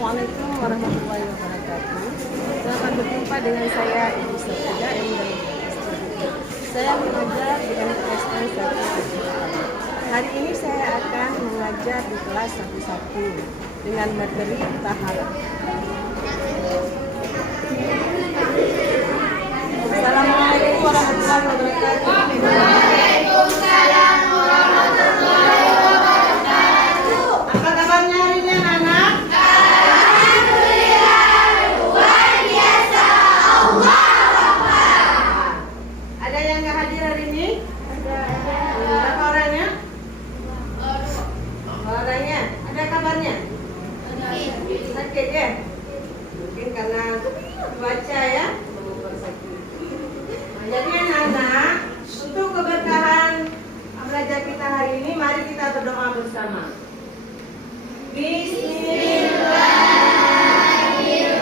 Assalamualaikum warahmatullahi wabarakatuh. Selamat berjumpa dengan saya Ibu Sofia M. Saya mengajar di MTSN 1. Hari ini saya akan mengajar di kelas 1 dengan materi taharah. Assalamualaikum warahmatullahi wabarakatuh. Waalaikumsalam warahmatullahi wabarakatuh. Apa kabarnya hari ini anak-anak? Alhamdulillah, luar biasa. Allah Akbar. Ada yang nggak hadir hari ini? Berapa orangnya? Orangnya. Ada kabarnya? Sakit ya? Mungkin karena cuaca ya. Jadi anak-anak, untuk keberkahan belajar kita hari ini, mari kita berdoa bersama. Bismillahirrahmanirrahim.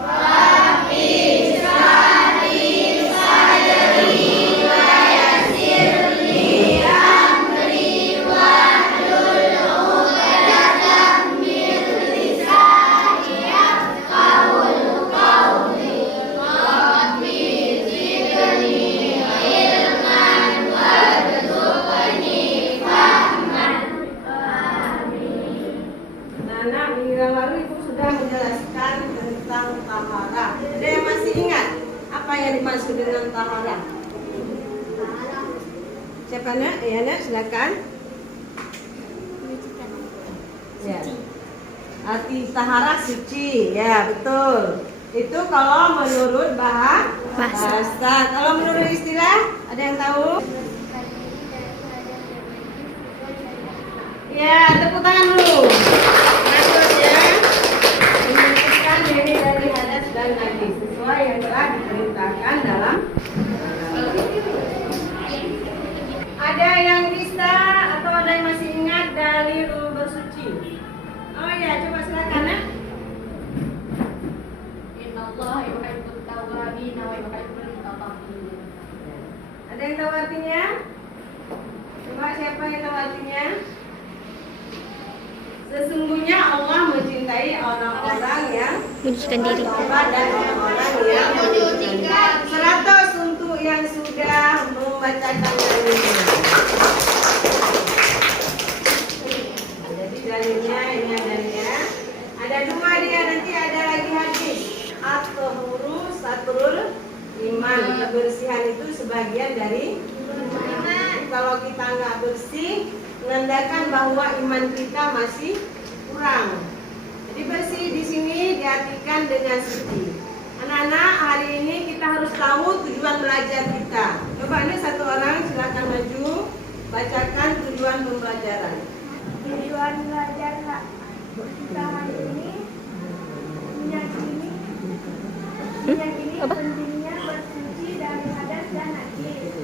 Rabbi shrah li sadri wa yassir li amri wahlul 'uqdatam min lisani yafqahul qawli. Rabbi zidni ilman warzuqni fahman. Anak, minggu yang lalu Ibu sudah menjelaskan tentang taharah. Ada yang masih ingat apa yang dimaksud dengan taharah? Siapa nak? Ya nak, silakan. Ya. Arti taharah suci, ya betul. Itu kalau menurut bahasa. Kalau menurut istilah, ada yang tahu? Ya, tepuk tangan dulu. Maksudnya menyucikan diri dari hadas dan najis sesuai yang telah diperintahkan dalam. Ada yang bisa atau ada yang masih ingat dalil bersuci? Oh ya, coba silakan ya. Innallaha yuhibbut tawwabin wa yuhibbul mutatahhirin. Ada yang tahu artinya? Coba siapa yang tahu artinya? Sesungguhnya Allah mencintai orang-orang yang menyucikan diri. bertobat dan orang-orang yang menyucikan. 100 untuk yang sudah membacakan dalilnya. Jadi dalilnya ini adanya. Ada 2 dia, nanti ada lagi hadis. At-tahuru satrul iman. Kebersihan itu sebagian dari iman. Kalau kita nggak bersih, menandakan bahwa iman kita masih kurang. Jadi bersih di sini diartikan dengan suci. Anak-anak, hari ini kita harus tahu tujuan belajar kita. Coba ini satu orang silakan maju, bacakan tujuan pembelajaran. Tujuan belajar kita hari ini meyakini pentingnya bersuci dari hadas dan najis.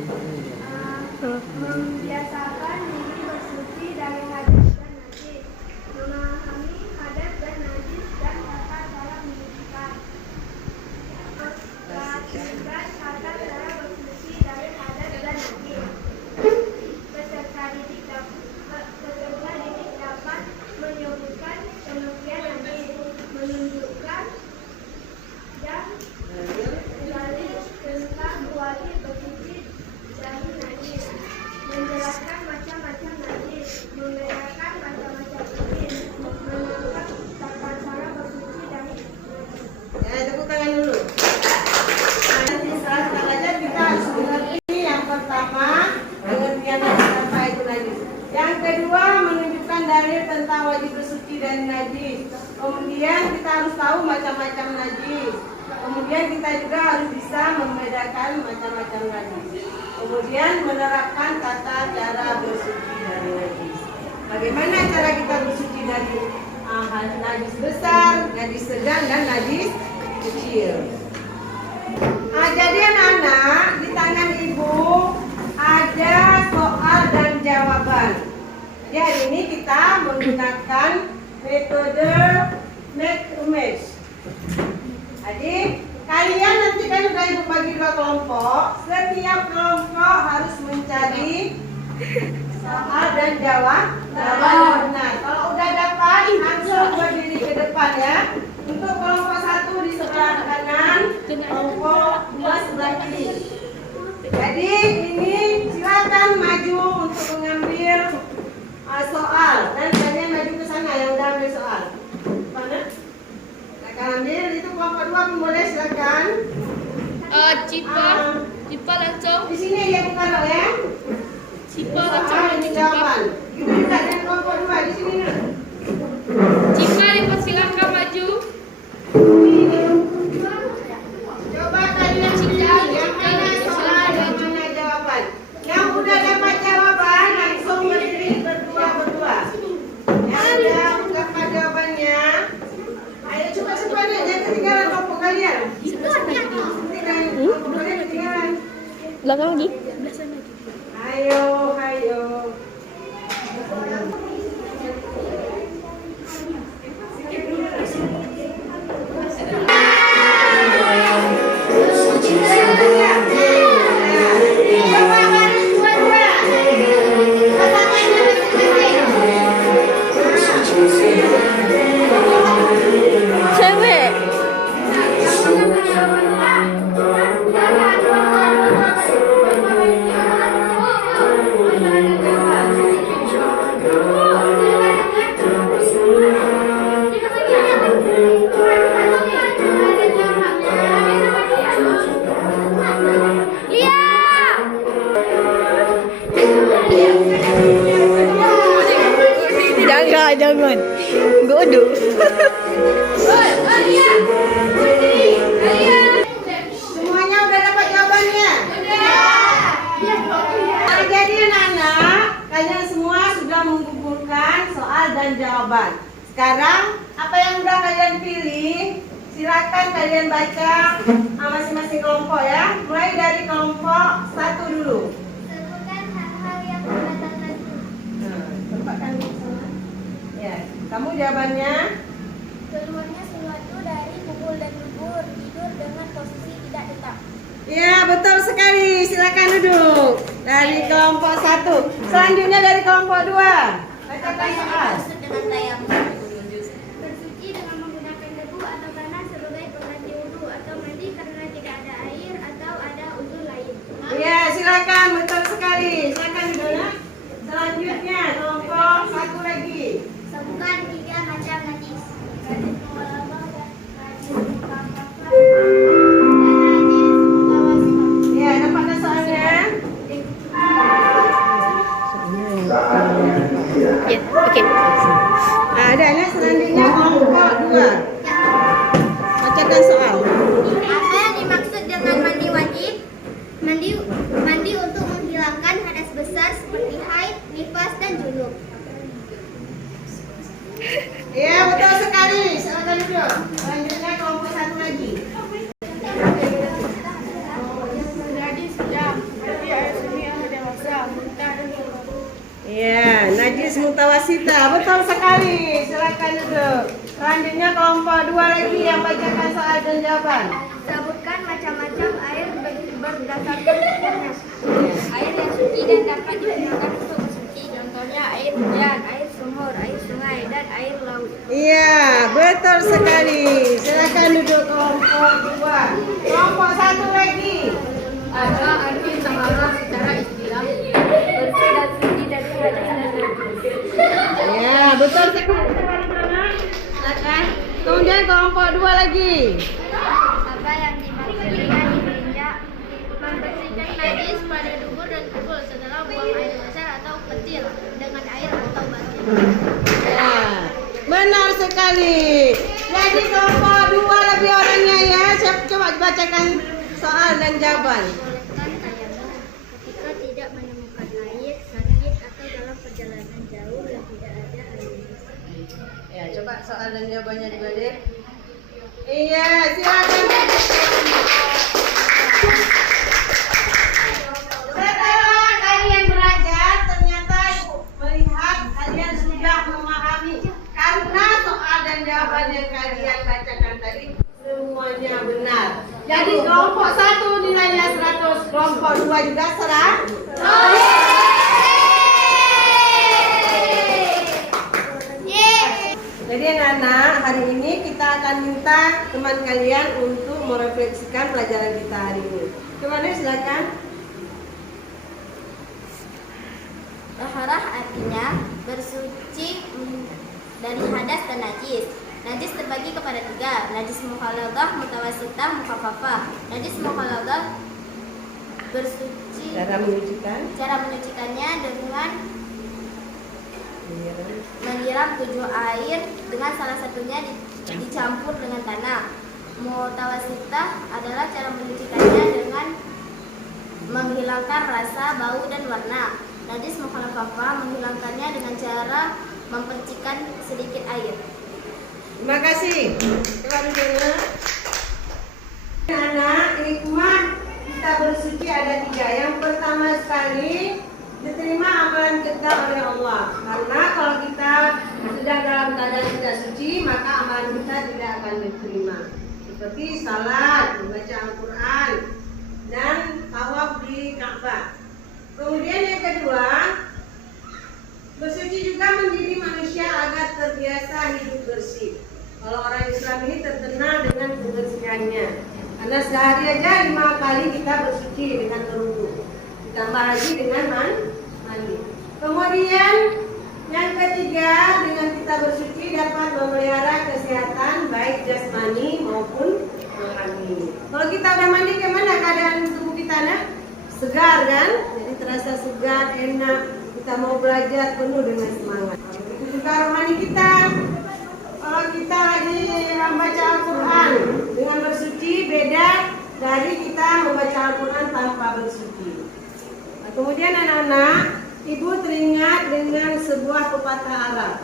Membiasakan diri bersuci dari hadas dan najis. Memahami hadas dan najis dan tata cara menyucikan. Perhatikan tata cara bersuci dari hadas dan najis. Peserta didik dapat menyebutkan pengertian najis, menunjukkan dan dalil tentang wajib bersuci dari najis, menjelaskan macam-macam najis, membedakan macam-macam najis, menangkap tata cara bersuci dari najis. Ya, tepuk tangan dulu. Nah, nanti setelah kita belajar kita harus mengerti yang pertama pengertian najis, apa itu najis. Yang kedua menunjukkan dalil tentang wajib bersuci dari najis. Kemudian kita harus tahu macam-macam najis. Kemudian kita juga harus bisa membedakan macam-macam najis. Kemudian menerapkan tata cara bersuci dari najis. Bagaimana cara kita bersuci dari najis besar, najis sedang, dan najis kecil. Jadi anak-anak, di tangan ibu ada soal dan jawaban. Jadi hari ini kita menggunakan metode make image. Jadi kalian nanti kan sudah ibu bagi 2 kelompok. Setiap kelompok harus mencari soal dan jawaban. Nah, kalau udah dapat langsung berdiri ke depan ya. Untuk kelompok 1 di sebelah kanan, kelompok 2 sebelah kiri. Jadi ini silakan maju untuk mengambil soal dan kalian maju ke sana yang udah ambil soal. Mana? Silakan ambil. Itu kelompok 2 pun boleh silakan. Cipa langsung. Di sini ya bukan lo ya. Cipa Soal langsung. dan jawaban. Itu juga dan kelompok 2 di sini. Cipa dipersilakan maju. Coba kalian pilih yang mana soal dan mana jawaban. Yang udah dapat jawaban langsung berdiri berdua. Yang udah dapat jawabannya, ayo cepat-cepat ya, jangan ketinggalan kelompok kalian. Kelompok kalian ketinggalan. Belakang lagi. Ayo. Cewek. Jangan. Godok. Semuanya udah dapat jawabannya? Nah, jadi anak-anak, kalian semua sudah mengumpulkan soal dan jawaban. Sekarang, apa yang udah kalian pilih, silakan kalian baca masing-masing kelompok ya. Mulai dari kelompok 1 dulu. Sebutkan hal-hal yang berkaitan dengan Tempatkan di sana. Ya, kamu jawabannya? keluarnya sesuatu dari pukul dan duduk, tidur dengan posisi tidak tetap. Ya, betul sekali. Silakan duduk. Dari kelompok 1. Selanjutnya dari kelompok 2. Bacakan soal. Dengan tayamum. Bersuci dengan menggunakan debu atau tanah sebagai pengganti wudu atau mandi karena tidak ada air atau ada uzur lain. Ya, silakan. Betul sekali. Silakan duduk ya. Selanjutnya kelompok 1 lagi. Sebutkan 3 macam najis. Ya, dapat soalnya. Ya, oke. Adanya selanjutnya kelompok 2. Bacakan soal. Apa yang dimaksud dengan mandi wajib? Mandi untuk menghilangkan hadas besar seperti haid, nifas, dan junub. Ya, betul sekali. Silakan duduk. Selanjutnya kelompok 1 lagi. Ya, najis mutawasita. Betul sekali. Silakan duduk. Selanjutnya kelompok 2 lagi yang bacakan soal dan jawaban. Sebutkan macam-macam air berdasarkan hukumnya. Air yang suci dan dapat digunakan untuk bersuci. Contohnya air hujan, air sumur, air sungai, dan air laut. Iya, betul sekali. Silakan duduk kelompok 2. Kelompok 1 lagi. Ada arti taharah secara istilah. Bersih dan suci dari hadas dan najis. Ya, betul sekali. Silakan. Kemudian kelompok 2 lagi. Apa yang dimaksud dengan diinjak? Membersihkan najis pada dubur dan kubur setelah buang air besar atau kecil dengan air atau batu. Ya, benar sekali. Jadi kelompok 2 lebih orangnya ya. Siap, coba bacakan soal dan jawaban. Bolehkan tayamum ketika tidak menemukan air, sakit atau dalam perjalanan jauh yang tidak ada air. Ya, coba soal dan jawabannya juga deh. Iya, silakan. Setelah kalian belajar, ternyata melihat kalian sudah memahami karena soal dan jawaban yang kalian bacakan tadi semuanya benar. Jadi kelompok 1 nilainya 100, kelompok 2 juga 100. hari ini kita akan minta teman kalian untuk merefleksikan pelajaran kita hari ini. Kemana silakan. Taharah artinya bersuci dari hadas dan najis. Najis terbagi kepada 3, najis mukhaladah, mutawassithah, mukhafafah. Najis mukhaladah bersuci. Cara menyucikannya dengan menyiram 7 air dengan salah satunya dicampur dengan tanah. Mutawassithah adalah cara menyucikannya dengan menghilangkan rasa, bau dan warna. Najis mukhafafah menghilangkannya dengan cara mempercikan sedikit air. Terima kasih. Coba dulu. Anak, hikmah kita bersuci ada 3. Yang pertama sekali, diterima amalan kita oleh Allah. Karena kalau kita sudah dalam keadaan tidak suci, maka amalan kita tidak akan diterima. Seperti salat, membaca Al-Quran, dan tawaf di Ka'bah. Kemudian yang kedua, bersuci juga mendidik manusia agar terbiasa hidup bersih. Kalau orang Islam ini terkenal dengan kebersihannya. Karena sehari aja 5 kali kita bersuci dengan berwudu. Ditambah lagi dengan mandi. Kemudian yang ketiga, dengan kita bersuci dapat memelihara kesehatan baik jasmani maupun rohani. Kalau kita udah mandi, gimana keadaan tubuh kita, nak? Segar kan? Jadi terasa segar, enak. Kita mau belajar penuh dengan semangat. Itu juga rohani kita. Kalau kita lagi membaca Al-Quran dengan bersuci, beda dari kita membaca Al-Quran tanpa bersuci. Nah, kemudian anak-anak, ibu teringat dengan sebuah pepatah Arab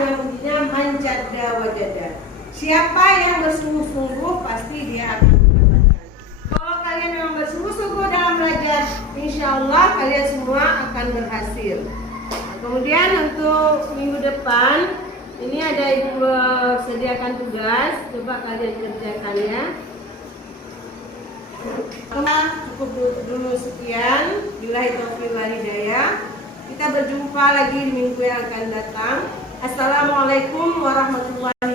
yang bunyinya manjada wajada. Siapa yang bersungguh-sungguh pasti dia akan mendapatkan. Kalau kalian memang bersungguh-sungguh dalam belajar, insya Allah kalian semua akan berhasil. Nah, kemudian untuk minggu depan, ini ada ibu sediakan tugas, coba kalian kerjakan ya. Cukup dulu sekian. Billahi taufiq wal hidayah. Kita berjumpa lagi di minggu yang akan datang. Assalamualaikum warahmatullahi wabarakatuh.